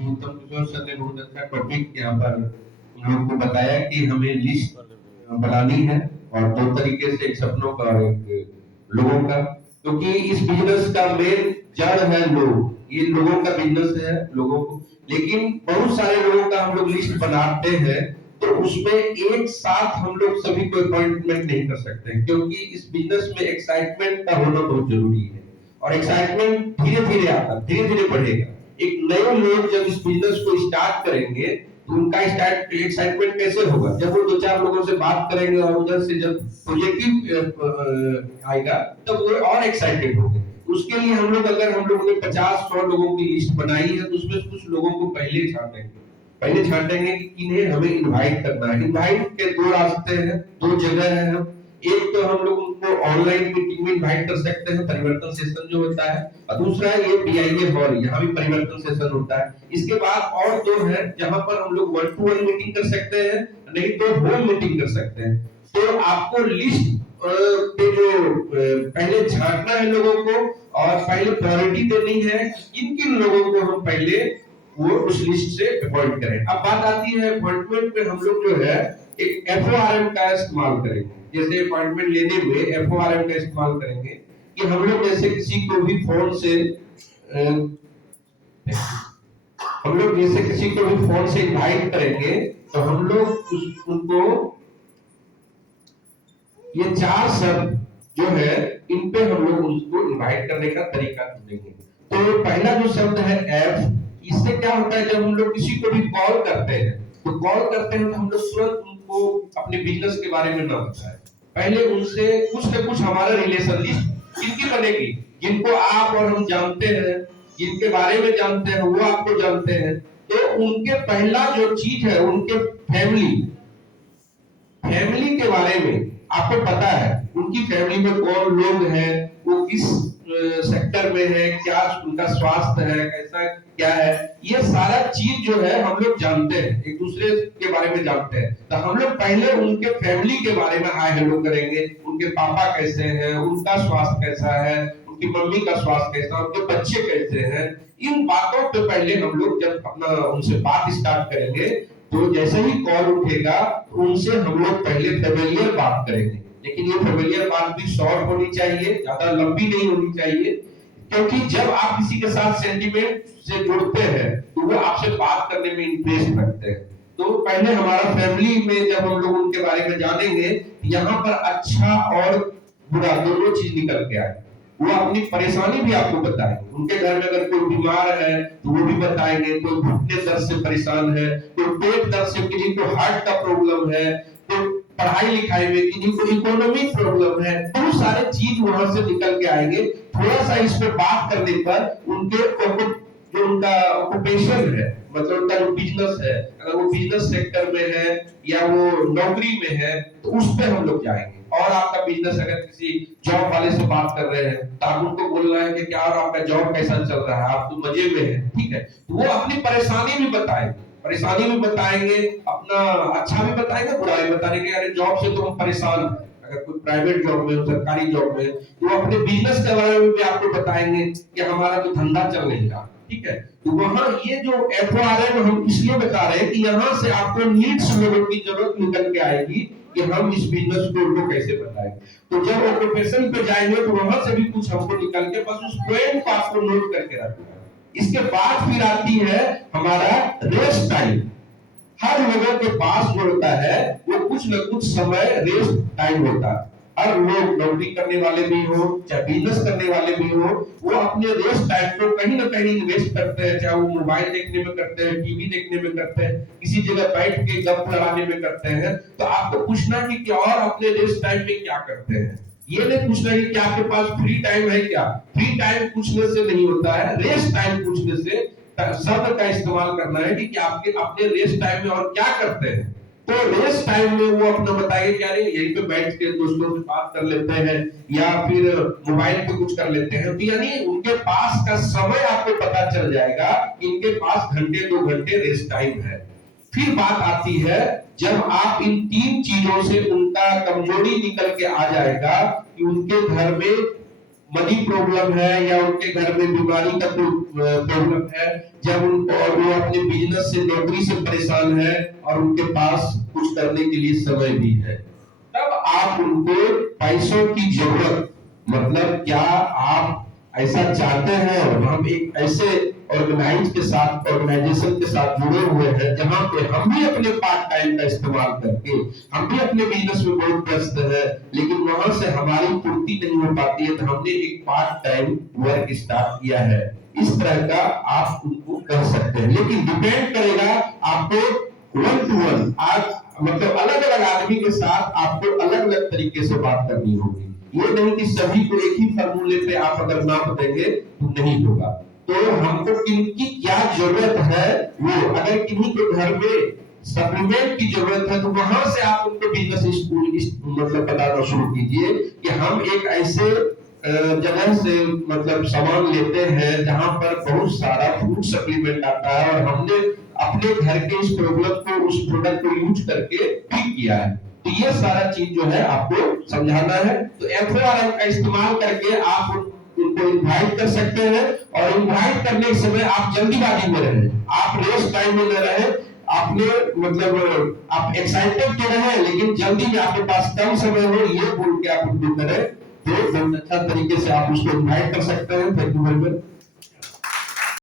उत्तम किशोर सर ने बहुत अच्छा टॉपिक यहाँ पर हम लोग को बताया कि हमें लिस्ट बनानी है और दो तरीके से, एक सपनों का और एक लोगों का। क्योंकि इस बिजनेस का मेन जड़ है लोग, ये लोगों का बिजनेस है लोगों को। लेकिन बहुत सारे लोगों का हम लोग लिस्ट बनाते हैं तो उसमें एक साथ हम लोग सभी को अपॉइंटमेंट नहीं कर सकते हैं, क्योंकि इस बिजनेस में एक्साइटमेंट का होना बहुत जरूरी है। और एक्साइटमेंट धीरे धीरे आता, धीरे धीरे बढ़ेगा। एक नए लोग जब इस बिजनेस को स्टार्ट करेंगे तो उनका स्टार्ट एक्साइटमेंट कैसे होगा? जब वो दो चार लोगों से बात करेंगे और उधर से जब पॉजिटिव आएगा तब वो और एक्साइटेड होंगे। उसके लिए हम लोग, अगर हम लोगों ने 50-100 लोगों की लिस्ट बनाई है तो उसमें कुछ लोगों को पहले छांटेंगे कि किन्हें हमें इनवाइट करना है। इनवाइट के दो रास्ते हैं, दो जगह है। हम एक तो हम लोग उनको ऑनलाइन मीटिंग में इनवाइट कर सकते हैं, परिवर्तन सेशन जो होता है, और दूसरा है ये बीआईए हॉल, यहाँ भी परिवर्तन सेशन होता है। इसके बाद और दो है जहां पर हम लोग 1-to-1 मीटिंग कर सकते हैं, नहीं तो होम मीटिंग कर सकते हैं। तो आपको लिस्ट पे जो पहले छांटना है लोगों को, और पहले प्रायोरिटी देनी है किन किन लोगों को हम पहले वो उस लिस्ट से अपॉइंट करें। अब बात आती है अपॉइंटमेंट पे, हम लोग जो है एक एफओआरएम का इस्तेमाल करेंगे। जैसे अपॉइंटमेंट लेने में एफओआरएम का इस्तेमाल करेंगे कि हम लोग जैसे किसी को भी फोन से हम लोग जैसे किसी को भी फोन से इनवाइट करेंगे तो हम लोग उनको ये चार शब्द जो है इन पे हम लोग उसको इनवाइट करने का तरीका ढूंढेंगे। तो पहला जो शब्द है एफ, इससे क्या होता है जब हम लोग किसी को भी कॉल करते हैं तो हम लोग तुरंत उनको अपने बिजनेस के बारे में ना बताएं, पहले उनसे कुछ न कुछ हमारा रिलेशन लिस्ट किनकी बनेगी, जिनको आप और हम जानते हैं, जिनके बारे में जानते हैं वो आपको जानते हैं। तो उनके पहला जो चीज है उनके फैमिली के बारे में आपको पता है, उनकी फैमिली में कौन लोग हैं, वो किस सेक्टर में है, क्या उनका स्वास्थ्य है, कैसा क्या है, ये सारा चीज जो है हम लोग जानते हैं, एक दूसरे के बारे में जानते हैं। तो हम लोग पहले उनके फैमिली के बारे में हाय हेलो करेंगे, उनके पापा कैसे हैं, उनका स्वास्थ्य कैसा है, उनकी मम्मी का स्वास्थ्य कैसा, उनके बच्चे कैसे हैं। इन बातों पे पहले हम लोग जब अपना उनसे बात स्टार्ट करेंगे तो जैसे ही कॉल उठेगा उनसे हम लोग पहले फेमिलियर बात करेंगे। लेकिन ये फेमिलियर बात भी शॉर्ट होनी चाहिए, ज्यादा लंबी नहीं होनी चाहिए, क्योंकि जब आप किसी के साथ सेंटिमेंट से जुड़ते हैं तो वो आपसे बात करने में इंटरेस्ट रखते हैं। तो पहले हमारा फैमिली में जब हम लोग उनके बारे में जानेंगे, यहाँ पर अच्छा और बुरा दोनों चीज निकल के आए। वो अपनी परेशानी भी आपको बताएंगे, उनके घर में अगर कोई बीमार है तो वो भी बताएंगे, कोई घुटने दर्द से परेशान है, कोई पेट दर्द से, किसी को हार्ट का प्रॉब्लम है, तो पढ़ाई लिखाई में किसी को इकोनॉमिक प्रॉब्लम है, बहुत सारे चीज वहां से निकल के आएंगे। थोड़ा सा इस पे बात करने पर उनके जो उनका ऑक्यूपेशन है, मतलब उनका जो बिजनेस है, अगर वो बिजनेस सेक्टर में है या वो नौकरी में है तो उस पे हम लोग जाएंगे। और आपका बिजनेस अगर किसी जॉब वाले से बात कर रहे हैं तो आप उनको बोलना है कि क्या और आपका जॉब कैसा चल रहा है, आप तो मजे में है, ठीक है। तो वो अपनी परेशानी भी बताएंगे, अपना अच्छा भी बताएंगे, बुरा भी बताएंगे। अरे जॉब से तो हम परेशान हैं, अगर कोई प्राइवेट जॉब में, सरकारी जॉब में, तो अपने बिजनेस के बारे में भी आपको बताएंगे कि हमारा तो धंधा चल नहीं रहा, ठीक है। तो वहां ये जो एफओआरएम हम इसलिए बता रहे हैं कि यहाँ से आपको नीड्स लोगों की जरूरत निकल के आएगी कि हम इस बिजनेस को उनको कैसे बताएं। तो जब ऑक्यूपेशन पे जाएंगे तो वहां से भी कुछ हमको निकल के, बस उस पॉइंट को आपको नोट करके रखना है। इसके बाद फिर आती है हमारा रेस्ट टाइम। हर लोगों के पास जो होता है वो कुछ न कुछ समय रेस्ट टाइम होता है। हर लोग, नौकरी करने वाले भी हो चाहे बिजनेस करने वाले भी हो, वो अपने रेस्ट टाइम को कहीं ना कहीं इन्वेस्ट करते हैं, चाहे वो मोबाइल देखने में करते हैं, टीवी देखने में करते हैं, किसी जगह बैठ के गप लड़ाने में करते हैं। तो आपको पूछना कि और अपने रेस्ट टाइम में क्या करते हैं, ये नहीं पूछना कि क्या आपके पास फ्री टाइम है क्या। फ्री टाइम पूछने से नहीं होता है, रेस्ट टाइम पूछने से शब्द का इस्तेमाल करना है कि आपके अपने रेस्ट टाइम में और क्या करते हैं। तो रेस्ट टाइम में वो अपना बताएंगे क्या, यहीं पे बैठ के दोस्तों से बात कर लेते हैं या फिर मोबाइल पे कुछ कर लेते हैं। तो यानी उनके पास का समय आपको पता चल जाएगा, इनके पास घंटे 2 घंटे रेस्ट टाइम है। फिर बात आती है जब आप इन 3 चीजों से उनका कमजोरी निकल के आ जाएगा कि उनके घर में मनी प्रॉब्लम है या उनके घर में बीमारी का कोई प्रॉब्लम है, जब उनको और वो अपने बिजनेस से नौकरी से परेशान है और उनके पास कुछ करने के लिए समय भी है, तब आप उनको पैसों की जरूरत, मतलब क्या आप ऐसा चाहते हैं, और हम एक ऐसे ऑर्गेनाइजेशन के साथ जुड़े हुए हैं जहां पे हम भी अपने पार्ट टाइम का इस्तेमाल करके हम भी अपने बिजनेस में बहुत व्यस्त है, लेकिन वहां से हमारी पूर्ति नहीं हो पाती है, तो हमने एक पार्ट टाइम वर्क स्टार्ट किया है। इस तरह का आप उनको कर सकते हैं, लेकिन डिपेंड करेगा आपको वन टू वन, आज मतलब अलग अलग आदमी के साथ आपको अलग अलग तरीके से बात करनी होगी। ये नहीं कि सभी को एक ही फॉर्मूले पे आप अगर नाप देंगे तो नहीं होगा। तो हमको किनकी क्या जरूरत है, वो अगर किन्हीं के घर में सप्लीमेंट की जरूरत है तो वहां से आप उनको बिजनेस स्कूल मतलब बताना शुरू कीजिए कि हम एक ऐसे जगह से मतलब सामान लेते हैं जहां पर बहुत सारा फूड सप्लीमेंट आता है और हमने अपने घर के इस प्रॉब्लम को उस प्रोडक्ट को यूज करके ठीक किया है। तो ये सारा चीज जो है आपको समझाना है। तो FORM का इस्तेमाल करके आप उनको इनवाइट कर सकते हैं, और इनवाइट करने के समय आप जल्दीबाजी में रहें, आप रेस्ट टाइम में न रहें, आपने मतलब आप एक्साइटेड तो रहे लेकिन जल्दी में आपके पास कम समय हो, ये बोल के आप उनको करें तो बहुत अच्छा तरीके से आप उसको इनवाइट कर सकते हैं। Thank you very much.